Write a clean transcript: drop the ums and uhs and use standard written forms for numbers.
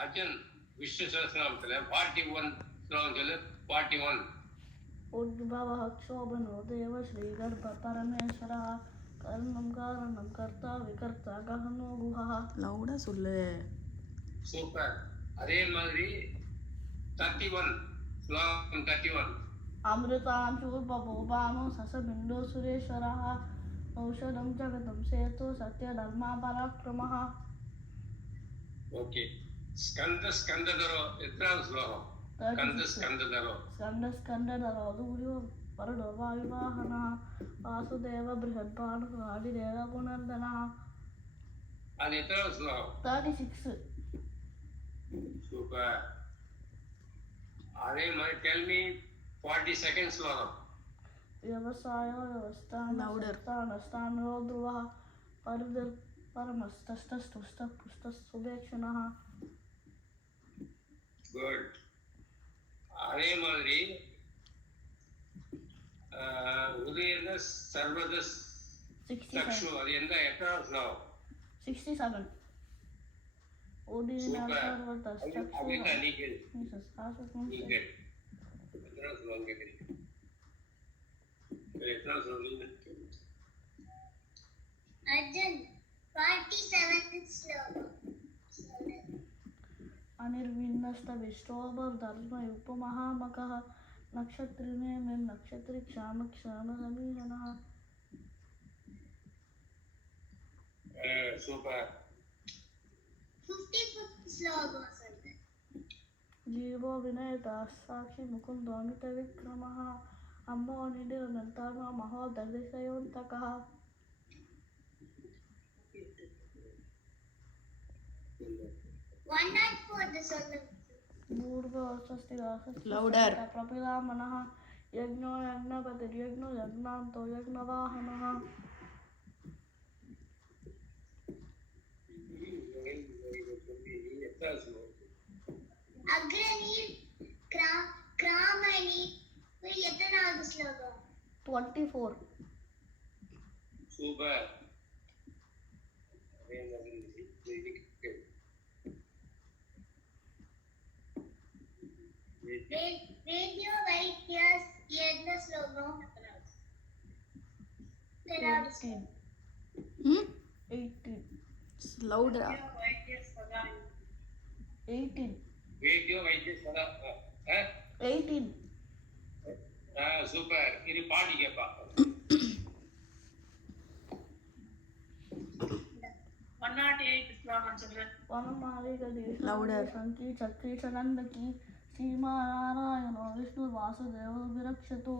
அர்ஜுன் விஷ்ணு சஹஸ்ரநாமத்துல 41 ஸ்லோகம் சொல்லு. 41. உத்பவः க்ஷோபனோ தேவ ஸ்ரீகர்ப்ப பரமேஸ்வரः கர்ணம் காரணம் கர்த்தா விகர்த்தா கஹனோ குஹः. லவுடா சொல்லு. சூப்பர். அதே மாதிரி 31 ஸ்லோகம் 31. அமிர்தாம் சூர்பபோபானோ சசபிண்டோ சுரேஸ்வரः ஔஷதம் ஜகதம் சேதோ சத்ய தர்மா பராக்கிரமः. ஓகே. ஸ்கந்ததரோ எத்தனாவது ஸ்லோகம்? ஸ்கந்ததரோ ஸ்கந்ததரோ சூரியோ பரடோ வாயுவாஹனः வாசுதேவ பிருஹத்பானோ ஆதிதேவ புனர்தனः. அது எத்தனாவது ஸ்லோகம்? 36. சூப்பர். அதே மாதிரி tell me 42nd ஸ்லோகம். விவசாயோ விவஸ்தானஸ்தானோ த்ருவः பரமஸ்தஸ்துஷ்டபுஷ்டசுபேக்ஷணः. குட். அதே மாதிரி உதயத சர்வத சக்ஷு, அது எந்த எத்தனாவது ஸ்லோகம்? 67. अनिर्विन्नस्तविष्टोभर्धर्मयुपमहामकः नक्षत्रिणे मे नक्षत्रि क्षामक्षामसमीहनः. சூப்பர். जीवो विनयता साक्षी मुकुंदो अमित विक्रमः अम्मो निधिर्नन्तर्मा महोदधिशयोन्तकः. Louder. प्रपितामनः यज्ञो यज्ञपतिर्यज्ञो यज्ञान्तो यज्ञवाहनः. அக்ரநீர் கிராமணி எத்தனாவது ஸ்லோகம்? 24. சூப்பர். ரேடியோ வைத்தியஸ் என்ன ஸ்லோகம்? 18. Louder. 18. ரேடியோ வைத்தியஸ் 18. சூப்பர். இது பாடி கேப்பா. 108 ஸ்லோகம் சொல்லு. वनमाली गदी Louder. शंकी चक्री चनंद की सीमा नारायण विष्णु वासुदेव विरक्षतु.